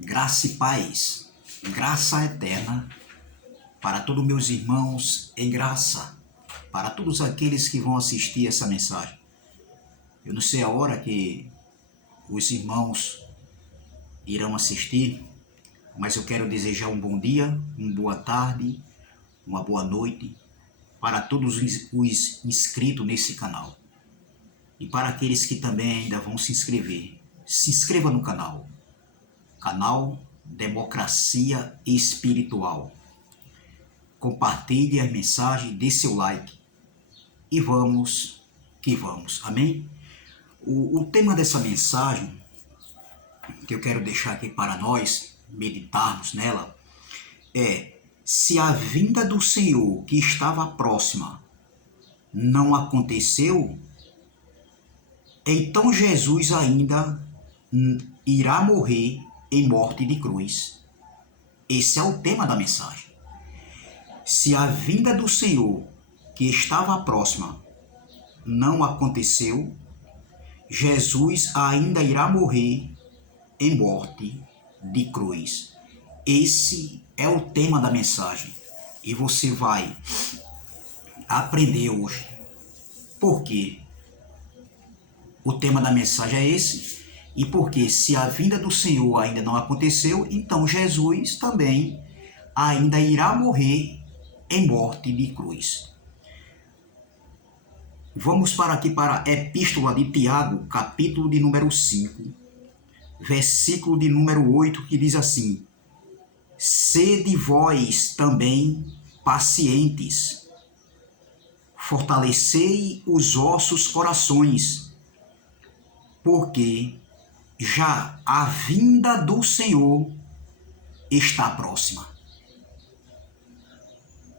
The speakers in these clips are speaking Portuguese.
Graça e paz, graça eterna para todos meus irmãos em graça, para todos aqueles que vão assistir essa mensagem. Eu não sei a hora que os irmãos irão assistir, mas eu quero desejar um bom dia, uma boa tarde, uma boa noite para todos os inscritos nesse canal. E para aqueles que também ainda vão se inscrever, se inscreva no canal Democracia Espiritual. Compartilhe a mensagem, dê seu like e vamos que vamos, amém? O tema dessa mensagem que eu quero deixar aqui para nós meditarmos nela é: se a vinda do Senhor que estava próxima não aconteceu, então Jesus ainda irá morrer em morte de cruz. Esse é o tema da mensagem. Se a vinda do Senhor que estava próxima não aconteceu, Jesus ainda irá morrer em morte de cruz. Esse é o tema da mensagem e você vai aprender hoje. Por quê? O tema da mensagem é esse. E porque se a vinda do Senhor ainda não aconteceu, então Jesus também ainda irá morrer em morte de cruz. Vamos aqui para a Epístola de Tiago, capítulo de número 5, versículo de número 8, que diz assim: sede vós também pacientes, fortalecei os vossos corações, porque já a vinda do Senhor está próxima.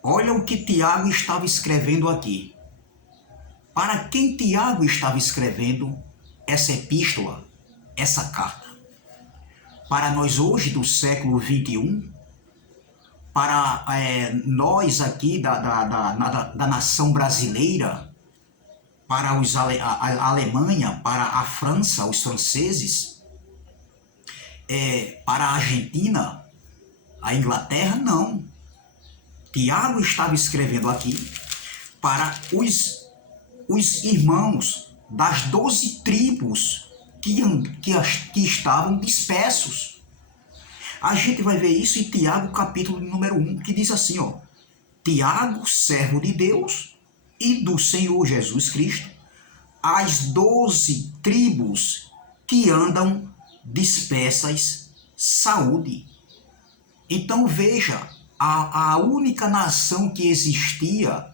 Olha o que Tiago estava escrevendo aqui. Para quem Tiago estava escrevendo essa epístola, essa carta? Para nós hoje do século 21, para nós aqui da nação brasileira, para a Alemanha, para a França, os franceses, para a Argentina, a Inglaterra, não. Tiago estava escrevendo aqui para os irmãos das 12 tribos que estavam dispersos. A gente vai ver isso em Tiago, capítulo número 1, que diz assim, ó: Tiago, servo de Deus e do Senhor Jesus Cristo, as 12 tribos que andam dispersas, saúde. Então veja, a única nação que existia,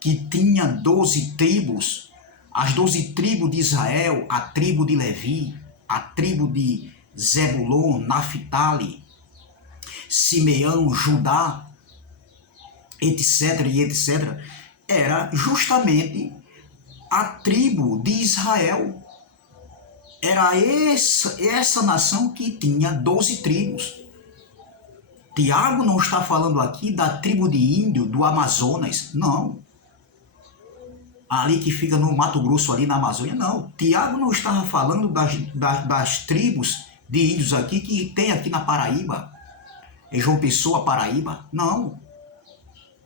que tinha 12 tribos, as 12 tribos de Israel, a tribo de Levi, a tribo de Zebulon, Naftali, Simeão, Judá, etc, e etc, era justamente a tribo de Israel. Era essa nação que tinha 12 tribos. Tiago não está falando aqui da tribo de índio do Amazonas, não. Ali que fica no Mato Grosso, ali na Amazônia, não. Tiago não estava falando das tribos de índios aqui que tem aqui na Paraíba, em João Pessoa, Paraíba, não.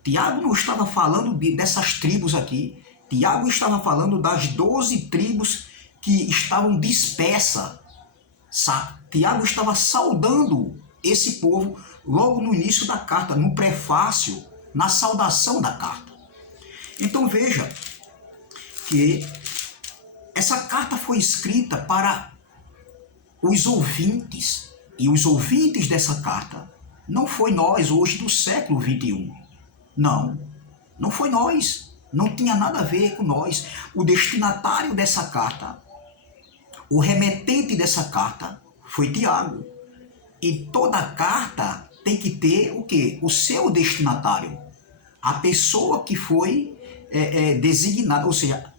Tiago não estava falando dessas tribos aqui. Tiago estava falando das 12 tribos que estavam dispersas. Tiago estava saudando esse povo logo no início da carta, no prefácio, na saudação da carta. Então veja que essa carta foi escrita para os ouvintes, e os ouvintes dessa carta não foi nós hoje do século 21. Não foi nós, não tinha nada a ver com nós. O destinatário dessa carta, o remetente dessa carta foi Tiago. E toda carta tem que ter o quê? O seu destinatário. A pessoa que foi designada, ou seja,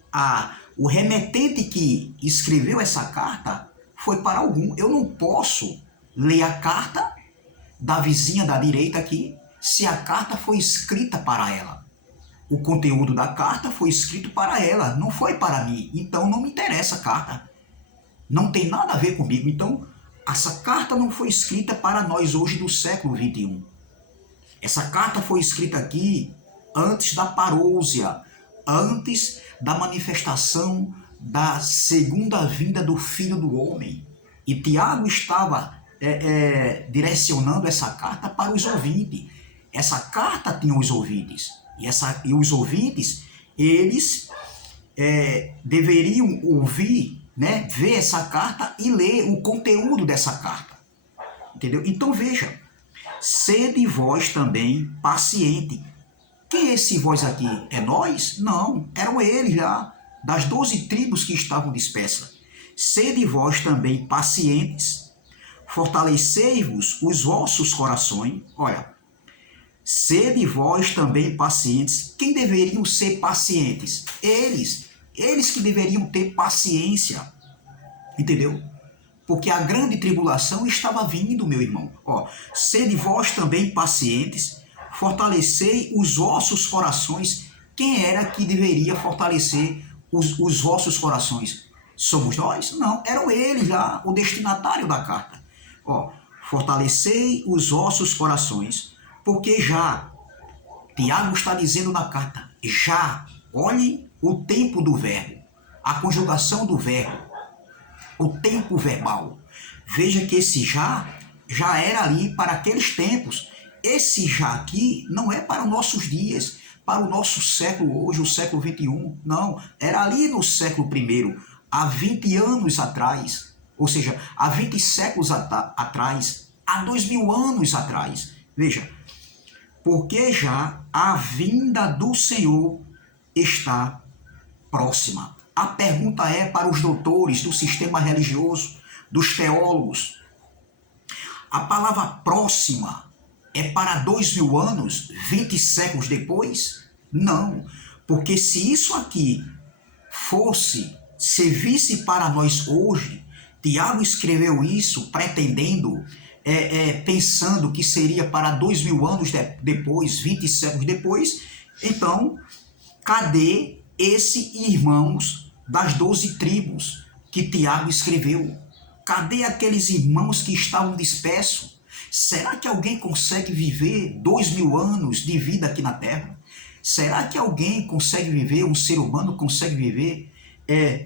o remetente que escreveu essa carta foi para algum. Eu não posso ler a carta da vizinha da direita aqui se a carta foi escrita para ela. O conteúdo da carta foi escrito para ela, não foi para mim. Então não me interessa a carta. Não tem nada a ver comigo. Então Essa carta não foi escrita para nós hoje do século XXI. Essa carta foi escrita aqui antes da parousia, antes da manifestação da segunda vinda do Filho do Homem. E Tiago estava direcionando essa carta para os ouvintes. Essa carta tinha os ouvintes. E os ouvintes, eles deveriam ouvir, né, ver essa carta e ler o conteúdo dessa carta. Entendeu? Então veja, sede vós também paciente. Quem é esse vós aqui? É nós? Não, eram eles lá, das 12 tribos que estavam dispersas. Sede vós também pacientes, fortalecei-vos os vossos corações. Olha, sede vós também pacientes. Quem deveriam ser pacientes? Eles que deveriam ter paciência, entendeu? Porque a grande tribulação estava vindo, meu irmão. Ó, sede vós também pacientes, fortalecei os vossos corações. Quem era que deveria fortalecer os vossos corações? Somos nós? Não, eram eles lá, o destinatário da carta. Ó, fortalecei os vossos corações, porque já, Tiago está dizendo na carta, já, olhem o tempo do verbo, a conjugação do verbo, o tempo verbal. Veja que esse já era ali para aqueles tempos. Esse já aqui não é para os nossos dias, para o nosso século hoje, o século XXI. Não, era ali no século I, há 20 anos atrás, ou seja, há 20 séculos atrás, há 2000 anos atrás. Veja, porque já a vinda do Senhor está próxima. A pergunta é para os doutores do sistema religioso, dos teólogos. A palavra próxima é para 2000 anos, 20 séculos depois? Não, porque se isso aqui servisse para nós hoje, Tiago escreveu isso pretendendo, pensando que seria para 2000 anos depois, 20 séculos depois. Então, cadê esses irmãos das 12 tribos que Tiago escreveu? Cadê aqueles irmãos que estavam dispersos? Será que alguém consegue viver 2000 anos de vida aqui na Terra? Será que alguém consegue viver, um ser humano consegue viver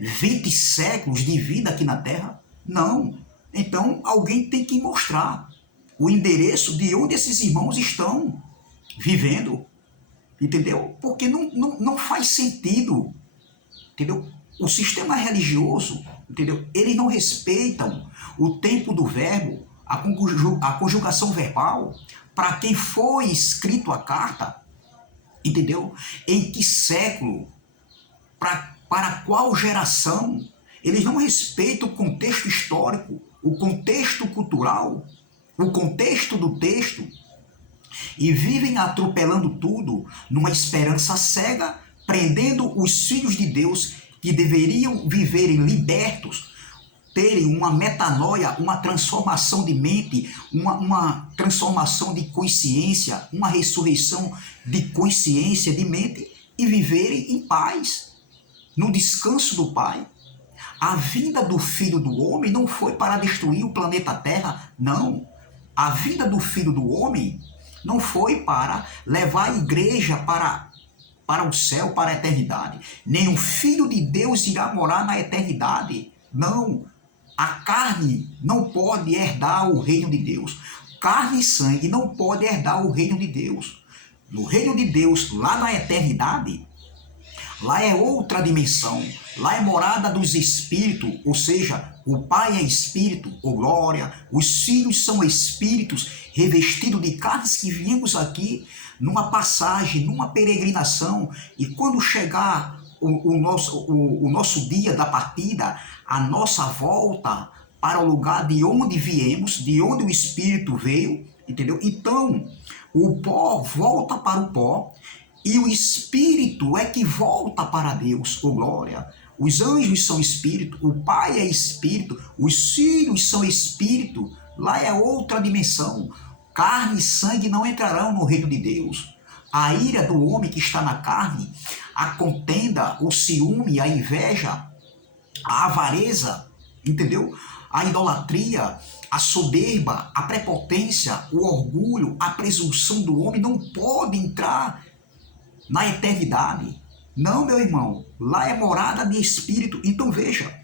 20 séculos de vida aqui na Terra? Não. Então alguém tem que mostrar o endereço de onde esses irmãos estão vivendo. Entendeu? Porque não faz sentido. Entendeu? O sistema religioso, entendeu? Eles não respeitam o tempo do verbo, a conjugação verbal, para quem foi escrito a carta, entendeu? Em que século, para qual geração. Eles não respeitam o contexto histórico, o contexto cultural, o contexto do texto, e vivem atropelando tudo numa esperança cega, prendendo os filhos de Deus que deveriam viverem libertos, terem uma metanoia, uma transformação de mente, uma transformação de consciência, uma ressurreição de consciência, de mente, e viverem em paz, no descanso do Pai. A vinda do Filho do Homem não foi para destruir o planeta Terra, não. A vinda do Filho do Homem não foi para levar a igreja para o céu, para a eternidade. Nem o Filho de Deus irá morar na eternidade. Não. A carne não pode herdar o reino de Deus. Carne e sangue não pode herdar o reino de Deus. No reino de Deus, lá na eternidade, lá é outra dimensão. Lá é morada dos espíritos, ou seja, o Pai é espírito, ou glória, os filhos são espíritos revestidos de carnes que viemos aqui numa passagem, numa peregrinação, e quando chegar o nosso dia da partida, a nossa volta para o lugar de onde viemos, de onde o Espírito veio, entendeu? Então, o pó volta para o pó e o Espírito é que volta para Deus, ô glória. Os anjos são Espírito, o Pai é Espírito, os filhos são Espírito, lá é outra dimensão. Carne e sangue não entrarão no reino de Deus. A ira do homem que está na carne, a contenda, o ciúme, a inveja, a avareza, entendeu? A idolatria, A soberba, a prepotência, o orgulho, a presunção do homem não pode entrar na eternidade. Não, meu irmão, lá é morada de espírito. Então veja,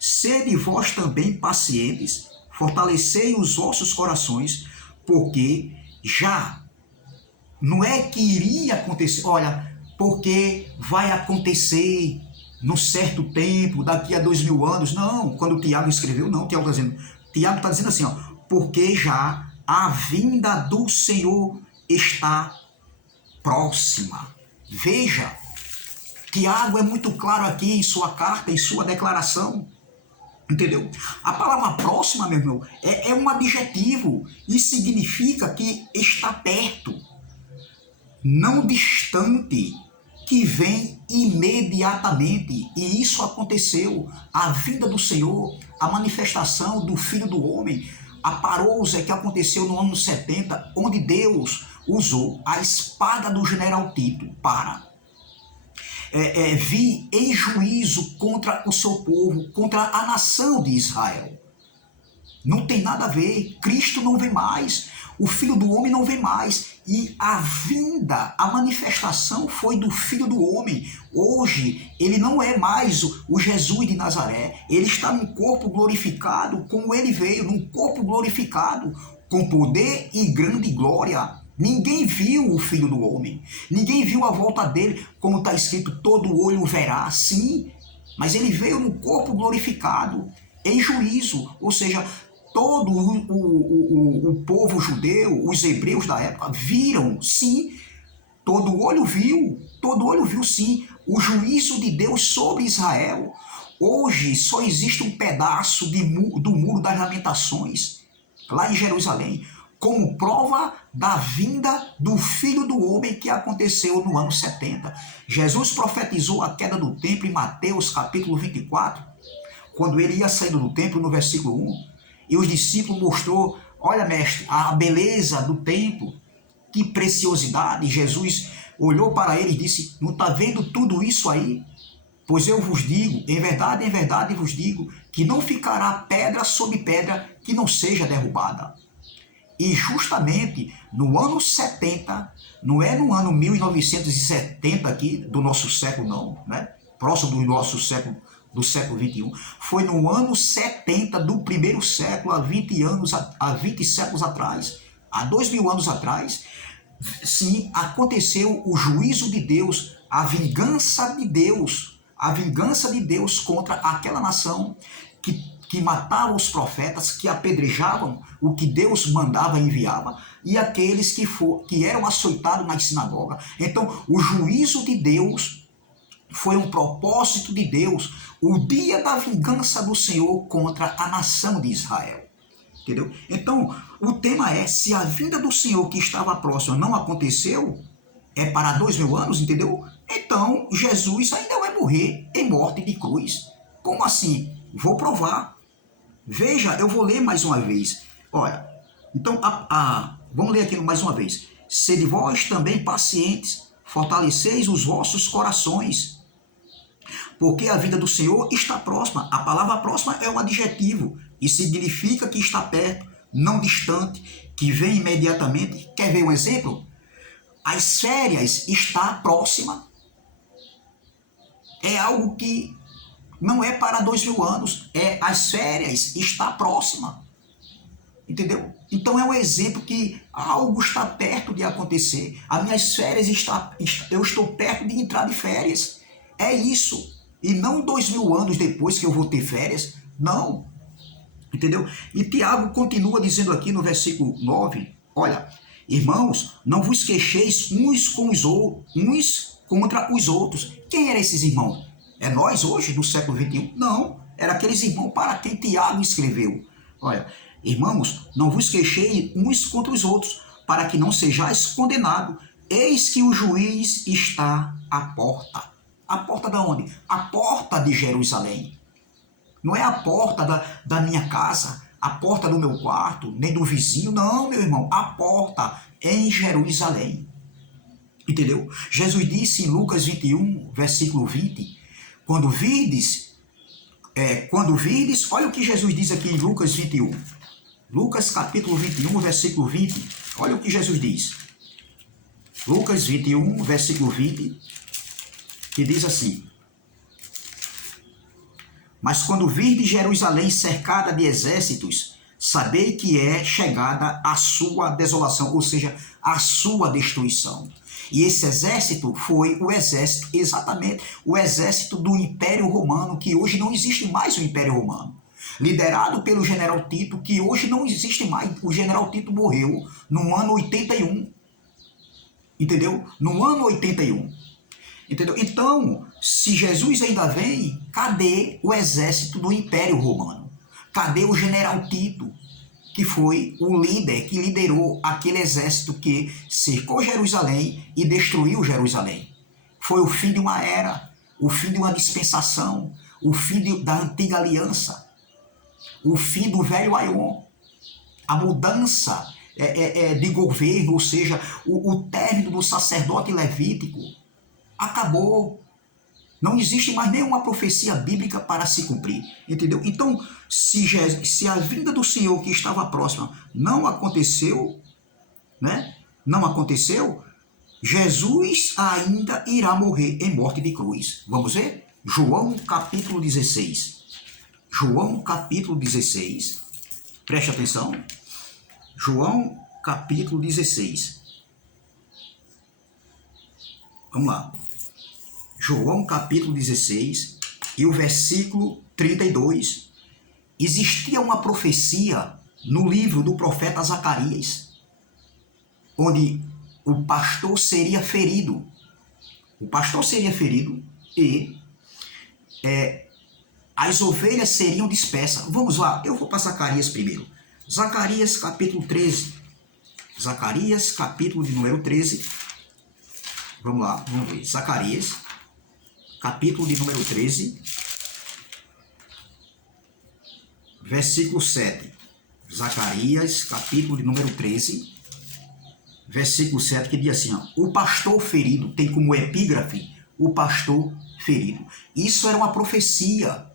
sede vós também pacientes, fortalecei os vossos corações, porque já não é que iria acontecer, olha, porque vai acontecer num certo tempo, daqui a 2000 anos. Não, quando o Tiago escreveu, não, Tiago está dizendo assim, ó, porque já a vinda do Senhor está próxima. Veja, Tiago é muito claro aqui em sua carta, em sua declaração. Entendeu? A palavra próxima, meu irmão, é um adjetivo e significa que está perto, não distante, que vem imediatamente. E isso aconteceu. A vinda do Senhor, a manifestação do Filho do Homem, a parousia que aconteceu no ano 70, onde Deus usou a espada do general Tito para vir em juízo contra o seu povo, contra a nação de Israel. Não tem nada a ver. Cristo não vem mais. O Filho do Homem não vem mais. E a vinda, a manifestação foi do Filho do Homem. Hoje, ele não é mais o Jesus de Nazaré. Ele está num corpo glorificado, como ele veio, num corpo glorificado, com poder e grande glória. Ninguém viu o Filho do Homem. Ninguém viu a volta dele, como está escrito, todo olho verá. Sim, mas ele veio no corpo glorificado, em juízo. Ou seja, todo o povo judeu, os hebreus da época, viram, sim, todo olho viu, sim, o juízo de Deus sobre Israel. Hoje só existe um pedaço do Muro das Lamentações, lá em Jerusalém, como prova da vinda do Filho do Homem que aconteceu no ano 70. Jesus profetizou a queda do templo em Mateus capítulo 24, quando ele ia saindo do templo, no versículo 1, e os discípulos mostrou, olha mestre, a beleza do templo, que preciosidade. Jesus olhou para ele e disse, não está vendo tudo isso aí? Pois eu vos digo, em verdade vos digo, que não ficará pedra sobre pedra que não seja derrubada. E justamente no ano 70, não é no ano 1970 aqui, do nosso século não, né? Próximo do nosso século, do século 21, foi no ano 70 do primeiro século, há 20 séculos atrás, há 2000 anos atrás, sim, aconteceu o juízo de Deus, a vingança de Deus contra aquela nação que matava os profetas, que apedrejavam o que Deus mandava e enviava, e aqueles que eram açoitados na sinagoga. Então, o juízo de Deus foi um propósito de Deus, o dia da vingança do Senhor contra a nação de Israel. Entendeu? Então, o tema é, se a vinda do Senhor que estava próxima não aconteceu, é para 2000 anos, entendeu? Então, Jesus ainda vai morrer em morte de cruz. Como assim? Vou provar. Veja, eu vou ler mais uma vez. Olha, então, vamos ler aqui mais uma vez. Sede vós também pacientes, fortaleceis os vossos corações, porque a vinda do Senhor está próxima. A palavra próxima é um adjetivo e significa que está perto, não distante, que vem imediatamente. Quer ver um exemplo? As férias está próxima. É algo que não é para 2000 anos, as férias está próxima. Entendeu? Então é um exemplo que algo está perto de acontecer. As minhas férias eu estou perto de entrar de férias. É isso. E não 2000 anos depois que eu vou ter férias. Não. Entendeu? E Tiago continua dizendo aqui no versículo 9, olha, irmãos, não vos queixeis uns contra os outros. Quem eram esses irmãos? É nós hoje, do século 21? Não, era aqueles irmãos para quem Tiago escreveu. Olha, irmãos, não vos queixeis uns contra os outros, para que não sejais condenados. Eis que o juiz está à porta. A porta da onde? A porta de Jerusalém. Não é a porta da minha casa, a porta do meu quarto, nem do vizinho. Não, meu irmão, a porta em Jerusalém. Entendeu? Jesus disse em Lucas 21, versículo 20, quando virdes, olha o que Jesus diz aqui em Lucas 21, Lucas capítulo 21, versículo 20. Olha o que Jesus diz. Lucas 21, versículo 20, que diz assim: Mas quando virdes Jerusalém cercada de exércitos, sabei que é chegada a sua desolação, ou seja, a sua destruição. E esse exército foi o exército, exatamente, o exército do Império Romano, que hoje não existe mais o Império Romano. Liderado pelo general Tito, que hoje não existe mais. O general Tito morreu no ano 81. Entendeu? No ano 81. Entendeu? Então, se Jesus ainda vem, cadê o exército do Império Romano? Cadê o general Tito, que foi o líder, que liderou aquele exército que cercou Jerusalém e destruiu Jerusalém? Foi o fim de uma era, o fim de uma dispensação, o fim da antiga aliança, o fim do velho Aion, a mudança de governo, ou seja, o término do sacerdote levítico. Acabou. Não existe mais nenhuma profecia bíblica para se cumprir. Entendeu? Então, se a vinda do Senhor que estava próxima não aconteceu, né? Não aconteceu, Jesus ainda irá morrer em morte de cruz. Vamos ver? João capítulo 16. João capítulo 16. Preste atenção. João capítulo 16. Vamos lá. João capítulo 16 e o versículo 32. Existia uma profecia no livro do profeta Zacarias, onde o pastor seria ferido. O pastor seria ferido e as ovelhas seriam dispersas. Vamos lá, eu vou para Zacarias primeiro. Zacarias capítulo 13. Zacarias capítulo de número 13. Vamos lá, vamos ver. Zacarias capítulo de número 13, versículo 7. Zacarias, capítulo de número 13, versículo 7, que diz assim, ó, o pastor ferido, tem como epígrafe, o pastor ferido. Isso era uma profecia,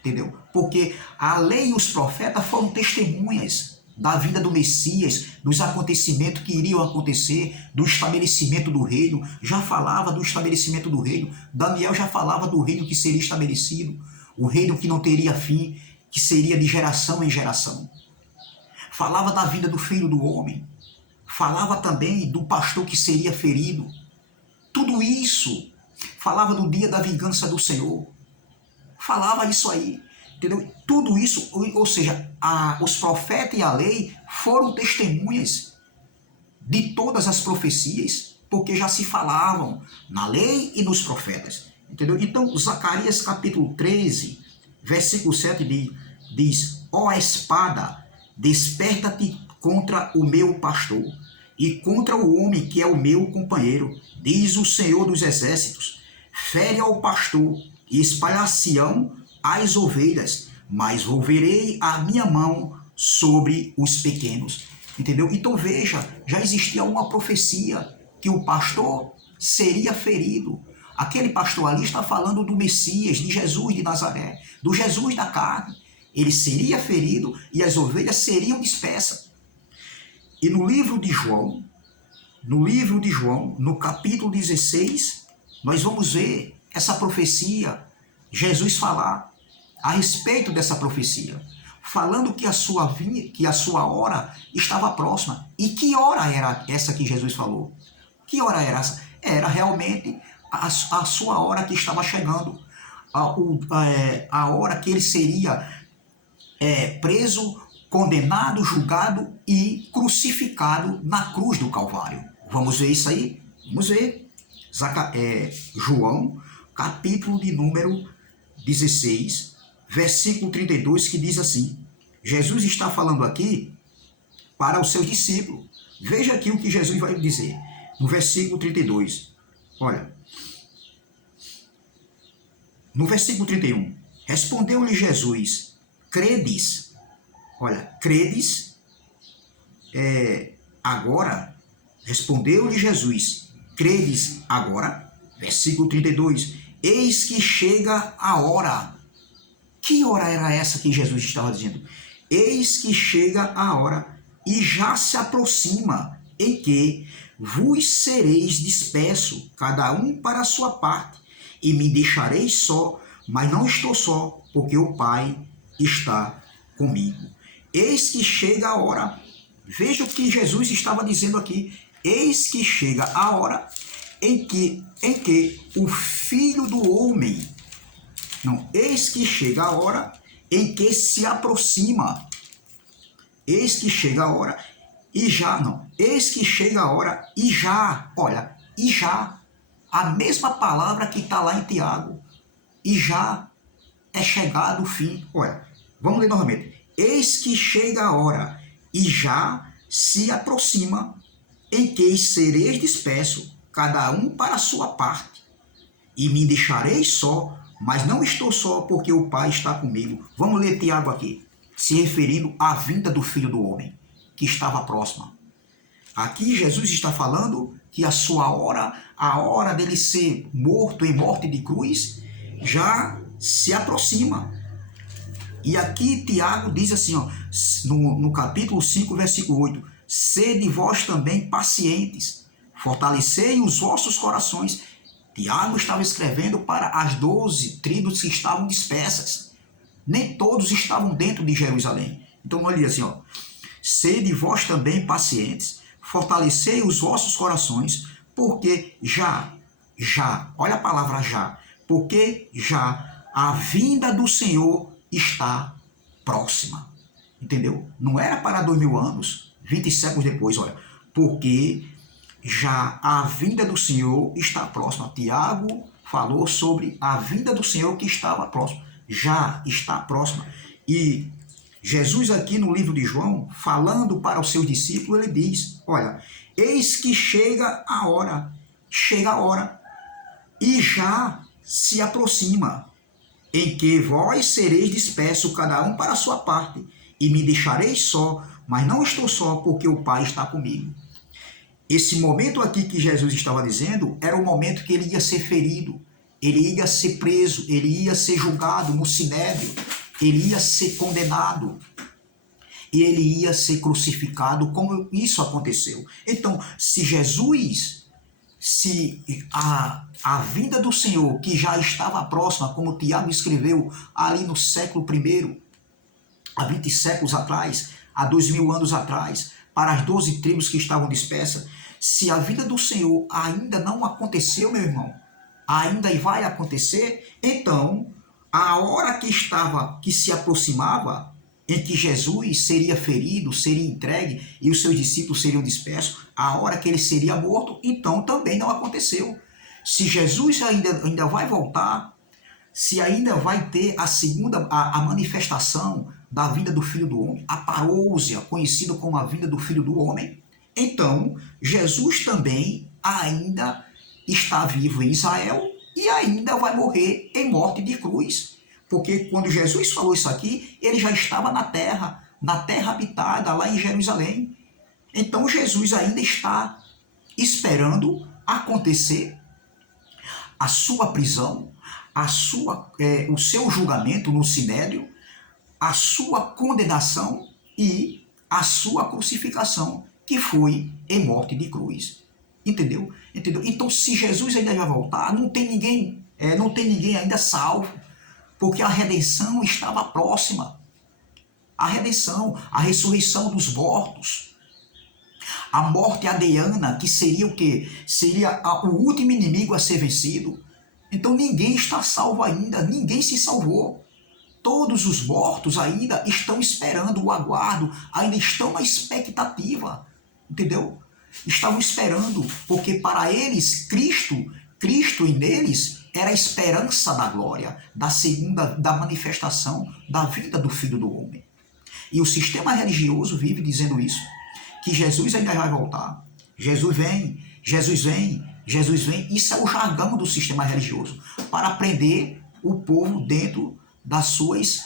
entendeu? Porque a lei e os profetas foram testemunhas da vinda do Messias, dos acontecimentos que iriam acontecer, do estabelecimento do reino. Já falava do estabelecimento do reino. Daniel já falava do reino que seria estabelecido, o reino que não teria fim, que seria de geração em geração. Falava da vinda do Filho do Homem. Falava também do pastor que seria ferido. Tudo isso falava do dia da vingança do Senhor. Falava isso aí. Entendeu? Tudo isso, ou seja, os profetas e a lei foram testemunhas de todas as profecias, porque já se falavam na lei e nos profetas. Entendeu? Então, Zacarias capítulo 13, versículo 7 diz, ó espada, desperta-te contra o meu pastor e contra o homem que é o meu companheiro, diz o Senhor dos Exércitos. Fere ao pastor e espalhar-se-ão as ovelhas, mas volverei a minha mão sobre os pequenos. Entendeu? Então veja, já existia uma profecia que o pastor seria ferido. Aquele pastor ali está falando do Messias, de Jesus de Nazaré, do Jesus da carne. Ele seria ferido e as ovelhas seriam dispersas. E no livro de João, no capítulo 16, nós vamos ver essa profecia, Jesus falar a respeito dessa profecia, falando que a sua hora estava próxima. E que hora era essa que Jesus falou? Que hora era essa? Era realmente a sua hora que estava chegando, a hora que ele seria preso, condenado, julgado e crucificado na cruz do Calvário. Vamos ver isso aí? Vamos ver. João, capítulo de número 16, versículo 32, que diz assim, Jesus está falando aqui para os seus discípulos. Veja aqui o que Jesus vai dizer, no versículo 32. Olha, no versículo 31, respondeu-lhe Jesus, credes, olha, credes, agora, respondeu-lhe Jesus, credes agora, versículo 32, eis que chega a hora. Que hora era essa que Jesus estava dizendo? Eis que chega a hora, e já se aproxima, em que vos sereis dispersos, cada um para a sua parte, e me deixareis só, mas não estou só, porque o Pai está comigo. Eis que chega a hora. Veja o que Jesus estava dizendo aqui. Eis que chega a hora em que o Filho do Homem, não, eis que chega a hora em que se aproxima. Eis que chega a hora e já, não, eis que chega a hora e já, olha, e já, a mesma palavra que está lá em Tiago, e já é chegado o fim. Olha, vamos ler novamente. Eis que chega a hora e já se aproxima, em que sereis dispersos, cada um para a sua parte, e me deixareis só, mas não estou só, porque o Pai está comigo. Vamos ler Tiago aqui, se referindo à vinda do Filho do Homem, que estava próxima. Aqui Jesus está falando que a sua hora, a hora dele ser morto em morte de cruz, já se aproxima. E aqui Tiago diz assim, ó, no capítulo 5, versículo 8, sede vós também pacientes, fortalecei os vossos corações. Tiago estava escrevendo para as 12 tribos que estavam dispersas. Nem todos estavam dentro de Jerusalém. Então olha assim, ó, sede vós também pacientes, fortalecei os vossos corações, porque já, olha a palavra já, porque já a vinda do Senhor está próxima. Entendeu? Não era para 2000 anos, 20 séculos depois, olha, porque já a vinda do Senhor está próxima. Tiago falou sobre a vinda do Senhor que estava próxima. Já está próxima. E Jesus aqui no livro de João, falando para os seus discípulos, ele diz, olha, eis que chega a hora, e já se aproxima, em que vós sereis dispersos, cada um para a sua parte, e me deixareis só, mas não estou só, porque o Pai está comigo. Esse momento aqui que Jesus estava dizendo, era o momento que ele ia ser ferido, ele ia ser preso, ele ia ser julgado no sinédrio, ele ia ser condenado, e ele ia ser crucificado, como isso aconteceu. Então, se a vinda do Senhor, que já estava próxima, como Tiago escreveu ali no século I, há 20 séculos atrás, há 2000 anos atrás, para as 12 tribos que estavam dispersas, se a vinda do Senhor ainda não aconteceu, meu irmão, ainda vai acontecer, então a hora que se aproximava, em que Jesus seria ferido, seria entregue e os seus discípulos seriam dispersos, a hora que ele seria morto, então também não aconteceu. Se Jesus ainda vai voltar, se ainda vai ter a manifestação da vinda do Filho do Homem, a parousia, conhecida como a vinda do Filho do Homem, então Jesus também ainda está vivo em Israel e ainda vai morrer em morte de cruz. Porque quando Jesus falou isso aqui, ele já estava na terra habitada, lá em Jerusalém. Então Jesus ainda está esperando acontecer a sua prisão, o seu julgamento no sinédrio, a sua condenação e a sua crucificação, que foi em morte de cruz. Entendeu? Então, se Jesus ainda vai voltar, não tem ninguém ainda salvo, porque a redenção estava próxima. A redenção, a ressurreição dos mortos, a morte adeiana, que seria o quê? Seria o último inimigo a ser vencido. Então ninguém está salvo ainda, ninguém se salvou. Todos os mortos ainda estão esperando o aguardo, ainda estão na expectativa, entendeu? Estavam esperando, porque para eles, Cristo em neles, era a esperança da glória, da manifestação da vida do Filho do Homem. E o sistema religioso vive dizendo isso, que Jesus ainda vai voltar. Jesus vem. Isso é o jargão do sistema religioso, para prender o povo dentro das suas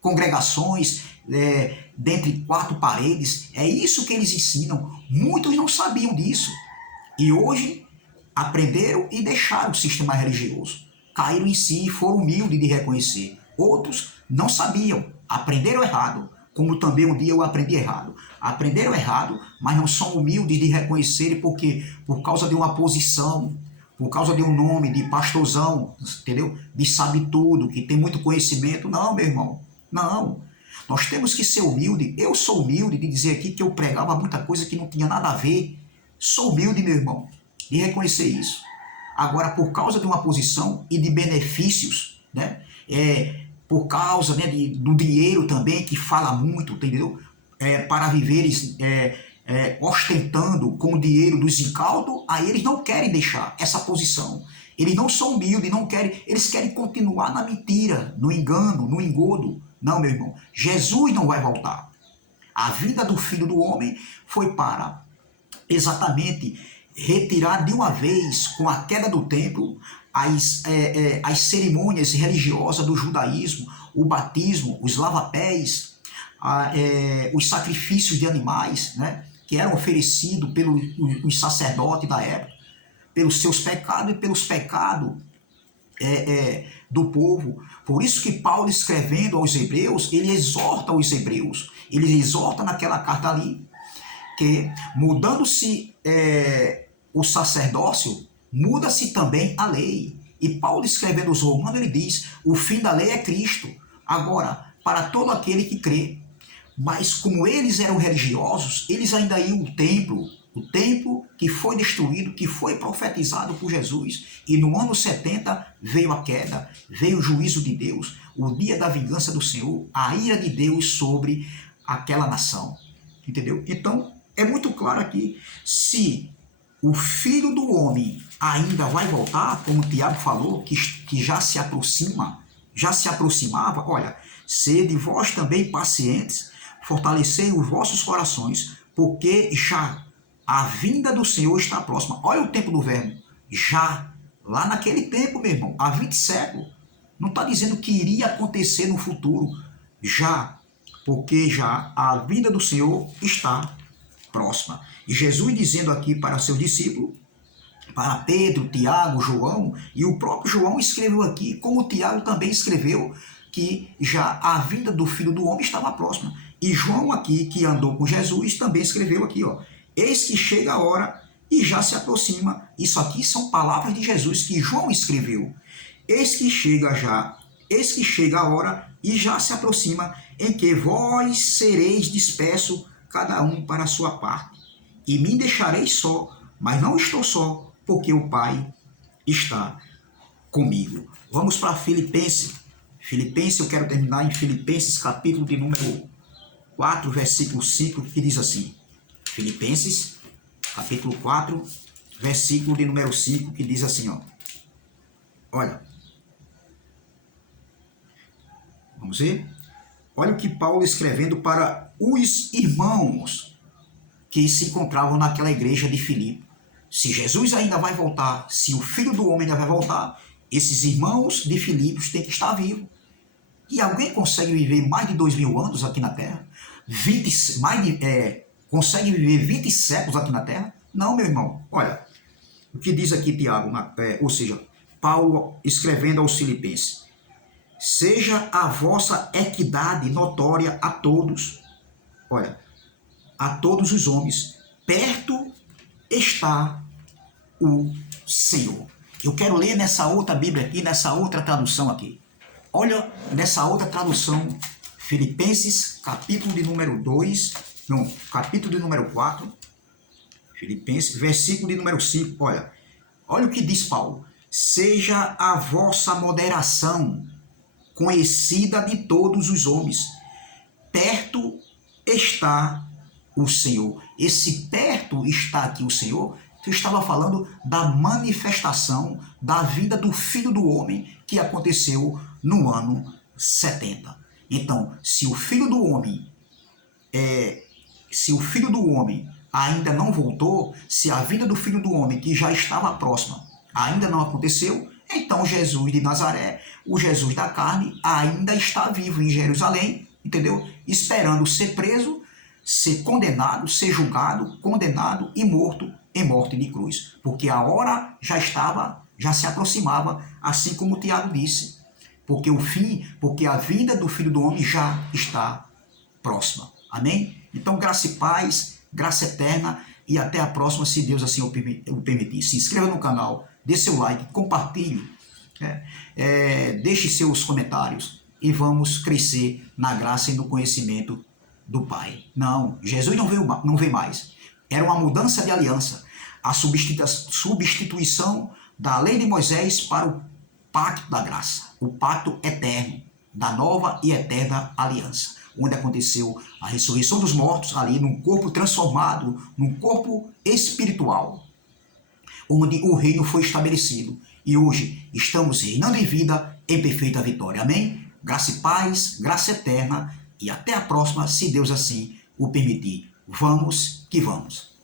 congregações, dentre 4 paredes. É isso que eles ensinam. Muitos não sabiam disso. E hoje aprenderam e deixaram o sistema religioso. caíram em si e foram humildes de reconhecer. Outros não sabiam, aprenderam errado, como também um dia eu aprendi errado. Aprenderam errado, mas não são humildes de reconhecer porque por causa de uma posição, por causa de um nome, de pastorzão, entendeu? De sabe tudo, que tem muito conhecimento. Não, meu irmão, não. Nós temos que ser humilde. Eu sou humilde de dizer aqui que eu pregava muita coisa que não tinha nada a ver. Sou humilde, meu irmão, de reconhecer isso. Agora, por causa de uma posição e de benefícios, né? Por causa, né, do dinheiro também, que fala muito, entendeu? Para viveres ostentando com o dinheiro dos incautos, aí eles não querem deixar essa posição. Eles não são humildes, não querem, eles querem continuar na mentira, no engano, no engodo. Não, meu irmão, Jesus não vai voltar. A vida do Filho do Homem foi para exatamente retirar de uma vez, com a queda do templo, as cerimônias religiosas do judaísmo, o batismo, os lavapés, os sacrifícios de animais, né, que eram oferecidos pelos sacerdotes da época, pelos seus pecados e pelos pecados do povo. Por isso que Paulo, escrevendo aos hebreus, ele exorta os hebreus, ele exorta naquela carta ali, que mudando-se o sacerdócio, muda-se também a lei. E Paulo, escrevendo aos romanos, ele diz, o fim da lei é Cristo. Agora, para todo aquele que crê. Mas como eles eram religiosos, eles ainda iam ao templo, o templo que foi destruído, que foi profetizado por Jesus. E no ano 70 veio a queda, veio o juízo de Deus, o dia da vingança do Senhor, a ira de Deus sobre aquela nação. Entendeu? Então, é muito claro aqui, se o Filho do Homem ainda vai voltar, como o Tiago falou, que já se aproxima, já se aproximava, olha, sede vós também pacientes, fortalecei os vossos corações, porque já a vinda do Senhor está próxima. Olha o tempo do verbo, já, lá naquele tempo, meu irmão, há 20 séculos, não está dizendo que iria acontecer no futuro, já, porque já a vinda do Senhor está próxima. E Jesus dizendo aqui para seus discípulos, para Pedro, Tiago, João, e o próprio João escreveu aqui, como o Tiago também escreveu, que já a vinda do Filho do Homem estava próxima. E João aqui, que andou com Jesus, também escreveu aqui, ó, eis que chega a hora e já se aproxima. Isso aqui são palavras de Jesus que João escreveu. Eis que chega a hora e já se aproxima, em que vós sereis dispersos, cada um para a sua parte. E me deixareis só, mas não estou só, porque o Pai está comigo. Vamos para Filipenses. Filipenses, eu quero terminar em Filipenses, capítulo de número 4, versículo 5, que diz assim. Filipenses, capítulo 4, versículo de número 5, que diz assim, ó. Olha. Vamos ver? Olha o que Paulo escrevendo para os irmãos que se encontravam naquela igreja de Filipe. Se Jesus ainda vai voltar, se o Filho do Homem ainda vai voltar, esses irmãos de Filipos têm que estar vivos. E alguém consegue viver mais de 2000 anos aqui na Terra? Consegue viver 20 séculos aqui na Terra? Não, meu irmão. Olha, o que diz aqui Tiago, ou seja, Paulo escrevendo aos Filipenses. Seja a vossa equidade notória a todos. Olha, a todos os homens. Perto está o Senhor. Eu quero ler nessa outra Bíblia aqui, nessa outra tradução aqui. Olha, nessa outra tradução, Filipenses, capítulo de número 2, não, capítulo de número 4, Filipenses, versículo de número 5, olha o que diz Paulo. Seja a vossa moderação conhecida de todos os homens. Perto está o Senhor. Esse perto está aqui o Senhor, que eu estava falando da manifestação da vida do Filho do Homem que aconteceu no ano 70. Então, se o Filho do Homem ainda não voltou, se a vinda do Filho do Homem, que já estava próxima, ainda não aconteceu, então Jesus de Nazaré, o Jesus da carne, ainda está vivo em Jerusalém, entendeu? Esperando ser preso, ser condenado, ser julgado, condenado e morto em morte de cruz. Porque a hora já estava já se aproximava, assim como Tiago disse, porque a vinda do Filho do Homem já está próxima. Amém? Então, graça e paz, graça eterna, e até a próxima, se Deus assim o permitir. Se inscreva no canal, dê seu like, compartilhe, deixe seus comentários e vamos crescer na graça e no conhecimento do Pai. Não, Jesus não veio mais. Era uma mudança de aliança, a substituição da lei de Moisés para o pacto da graça, o pacto eterno, da nova e eterna aliança, onde aconteceu a ressurreição dos mortos ali num corpo transformado, num corpo espiritual, onde o reino foi estabelecido. E hoje estamos reinando em vida, em perfeita vitória. Amém? Graça e paz, graça eterna, e até a próxima, se Deus assim o permitir. Vamos que vamos.